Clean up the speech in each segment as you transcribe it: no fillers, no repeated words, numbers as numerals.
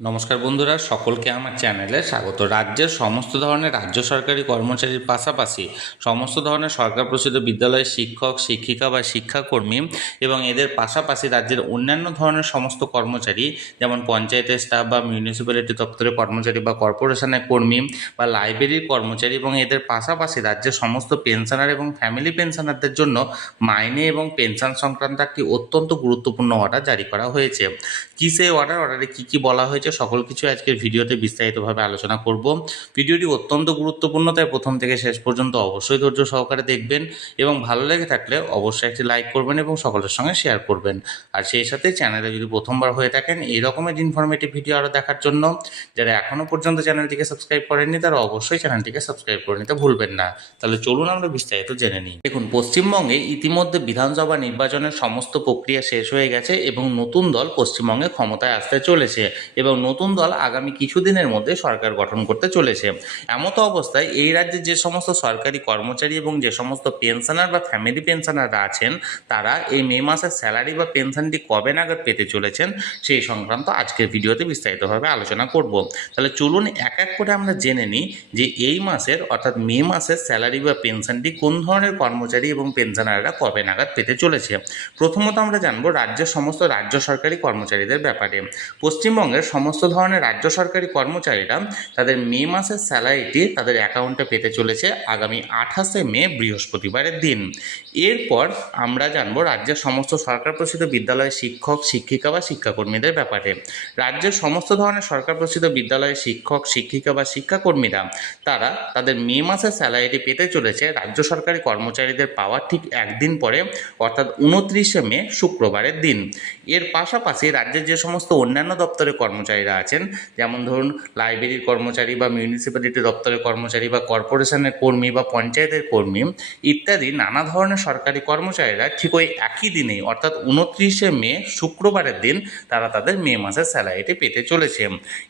নমস্কার বন্ধুরা, সকলকে আমার চ্যানেলে স্বাগত। রাজ্যের সমস্ত ধরনের রাজ্য সরকারি কর্মচারীর পাশাপাশি সমস্ত ধরনের সরকার প্রসূত বিদ্যালয়ের শিক্ষক, শিক্ষিকা বা শিক্ষাকর্মী এবং এদের পাশাপাশি রাজ্যের অন্যান্য ধরনের সমস্ত কর্মচারী, যেমন পঞ্চায়েতের স্টাফ বা মিউনিসিপ্যালিটি দপ্তরের কর্মচারী বা কর্পোরেশনের কর্মী বা লাইব্রেরির কর্মচারী এবং এদের পাশাপাশি রাজ্যের সমস্ত পেনশনার এবং ফ্যামিলি পেনশনারদের জন্য মাইনে এবং পেনশন সংক্রান্ত একটি অত্যন্ত গুরুত্বপূর্ণ অর্ডার জারি করা হয়েছে। কী সেই অর্ডারে কী কী বলা হয়েছে সকল কিছু আজকের ভিডিওতে বিস্তারিতভাবে আলোচনা করব। ভিডিওটি অত্যন্ত গুরুত্বপূর্ণ, তাই প্রথম থেকে শেষ পর্যন্ত অবশ্যই ধৈর্য সহকারে দেখবেন এবং ভালো লেগে থাকলে অবশ্যই একটি লাইক করবেন এবং সকলের সঙ্গে শেয়ার করবেন। আর সেই সাথে চ্যানেলে যদি প্রথমবার হয়ে থাকেন এই রকমের ইনফরমেটিভ ভিডিও আরও দেখার জন্য যারা এখনও পর্যন্ত চ্যানেলটিকে সাবস্ক্রাইব করেননি তারা অবশ্যই চ্যানেলটিকে সাবস্ক্রাইব করে নিতে ভুলবেন না। তাহলে চলুন আমরা বিস্তারিত জেনে নিই। দেখুন, পশ্চিমবঙ্গে ইতিমধ্যে বিধানসভা নির্বাচনের সমস্ত প্রক্রিয়া শেষ হয়ে গেছে এবং নতুন দল পশ্চিমবঙ্গে ক্ষমতায় আসতে চলেছে এবং নতুন দল আগামী কিছুদিনের মধ্যে সরকার গঠন করতে চলেছে। এমতো অবস্থায় এই রাজ্যে যে সমস্ত সরকারি কর্মচারী এবং যে সমস্ত পেনশনার বা ফ্যামিলি পেনশনাররা আছেন তারা এই মে মাসের স্যালারি বা পেনশনটি কবে নাগাদ পেতে চলেছেন সেই সংক্রান্ত আজকের ভিডিওতে বিস্তারিতভাবে আলোচনা করব। তাহলে চলুন এক এক করে আমরা জেনে নিই যে এই মাসের অর্থাৎ মে মাসের স্যালারি বা পেনশনটি কোন ধরনের কর্মচারী এবং পেনশনাররা কবে নাগাদ পেতে চলেছে। প্রথমত আমরা জানবো রাজ্যের সমস্ত রাজ্য সরকারি কর্মচারীদের ব্যাপারে। পশ্চিমবঙ্গের সমস্ত ধরনের রাজ্য সরকারি কর্মচারীরা তাদের মে মাসের স্যালারিটি তাদের অ্যাকাউন্টে পেতে চলেছে আগামী 28শে মে বৃহস্পতিবারের দিন। এরপর আমরা জানবো রাজ্যের সমস্ত সরকার প্রসূত বিদ্যালয়ের শিক্ষক, শিক্ষিকা বা শিক্ষাকর্মীদের ব্যাপারে। রাজ্যের সমস্ত ধরনের সরকার প্রসূত বিদ্যালয়ের শিক্ষক, শিক্ষিকা বা শিক্ষাকর্মীরা তারা তাদের মে মাসের স্যালারিটি পেতে চলেছে রাজ্য সরকারি কর্মচারীদের পাওয়ার ঠিক একদিন পরে, অর্থাৎ 29শে মে শুক্রবারের দিন। এর পাশাপাশি রাজ্যের যে সমস্ত অন্যান্য দপ্তরের কর্মচারীরা আছেন, যেমন ধরুন লাইব্রেরির কর্মচারী বা মিউনিসিপ্যালিটি দপ্তরের কর্মচারী বা কর্পোরেশনের কর্মী বা পঞ্চায়েতের কর্মী ইত্যাদি নানা ধরনের সরকারি কর্মচারীরা ঠিক ওই একই দিনেই অর্থাৎ 29শে মে শুক্রবারের দিন তারা তাদের মে মাসের স্যালারিটি পেতে চলেছে।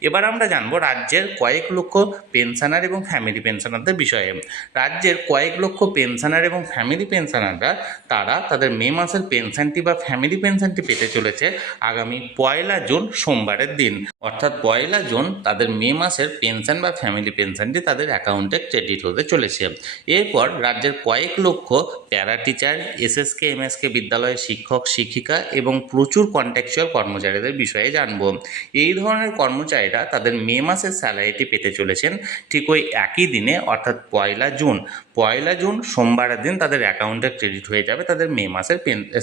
এবার আমরা জানবো রাজ্যের কয়েক লক্ষ পেনশনার এবং ফ্যামিলি পেনশনারদের বিষয়ে। রাজ্যের কয়েক লক্ষ পেনশনার এবং ফ্যামিলি পেনশনাররা তারা তাদের মে মাসের পেনশনটি বা ফ্যামিলি পেনশনটি পেতে চলেছে আগামী 1 জুন সোমবারের দিন, অর্থাৎ 1 জুন তাদের মে মাসের পেনশন বা ফ্যামিলি পেনশনটি তাদের অ্যাকাউন্টে ক্রেডিট হতে চলেছে। এরপর রাজ্যের কয়েক লক্ষ প্যারা টিচার, এসএসকে এমএসকে বিদ্যালয়ের শিক্ষক, শিক্ষিকা এবং প্রচুর কন্ট্রাকচুয়াল কর্মচারীদের বিষয়ে জানব। এই ধরনের কর্মচারীরা তাদের মে মাসের স্যালারিটি পেতে চলেছেন ঠিক ওই একই দিনে, অর্থাৎ 1 জুন। 1 জুন সোমবারের দিন তাদের অ্যাকাউন্টে ক্রেডিট হয়ে যাবে তাদের মে মাসের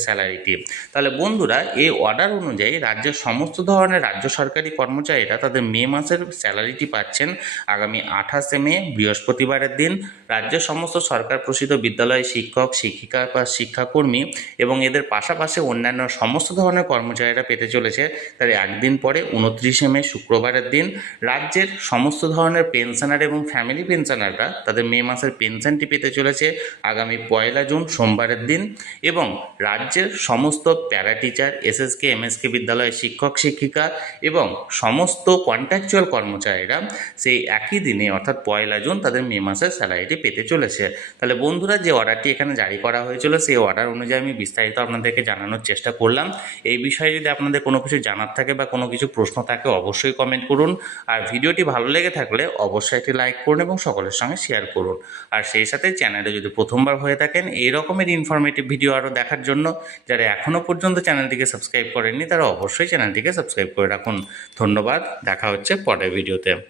স্যালারিটি। তাহলে বন্ধুরা, এই অর্ডার অনুযায়ী রাজ্যের সমস্ত ধরনের রাজ্য সরকারি কর্মচারীরা তাদের মে মাসের স্যালারিটি পাচ্ছেন আগামী 28শে মে বৃহস্পতিবারের দিন। রাজ্যের সমস্ত সরকার প্রসূত বিদ্যালয়ের শিক্ষক, শিক্ষিকা বা শিক্ষাকর্মী এবং এদের পাশাপাশি অন্যান্য সমস্ত ধরনের কর্মচারীরা পেতে চলেছে তার একদিন পরে 29শে মে শুক্রবারের দিন। রাজ্যের সমস্ত ধরনের পেনশনার এবং ফ্যামিলি পেনশনাররা তাদের মে মাসের পেনশনটি পেতে চলেছে আগামী 1 জুন সোমবারের দিন। এবং রাজ্যের সমস্ত প্যারা টিচার, এসএসকে এমএসকে বিদ্যালয়ের শিক্ষক, শিক্ষিকা এবং সমস্ত কন্ট্রাকচুয়াল কর্মচারীরা সেই একই দিনে অর্থাৎ 1 জুন তাদের মে মাসের স্যালারিটি পেতে চলেছে। তাহলে বন্ধুরা, যে অর্ডারটি এখানে জারি করা হয়েছিল সেই অর্ডার অনুযায়ী আমি বিস্তারিত আপনাদেরকে জানানোর চেষ্টা করলাম। এই বিষয়ে যদি আপনাদের কোনো কিছু জানার থাকে বা কোনো কিছু প্রশ্ন থাকে অবশ্যই কমেন্ট করুন। আর ভিডিওটি ভালো লেগে থাকলে অবশ্যই একটি লাইক করুন এবং সকলের সঙ্গে শেয়ার করুন। আর সেই সাথে চ্যানেলে যদি প্রথমবার হয়ে থাকেন এই রকমের ইনফরমেটিভ ভিডিও আরও দেখার জন্য যারা এখনও পর্যন্ত চ্যানেলটিকে সাবস্ক্রাইব করেননি তারা অবশ্যই চ্যানেলটিকে সাবস্ক্রাইব করে রাখুন। ধন্যবাদ, দেখা হচ্ছে পরের ভিডিওতে।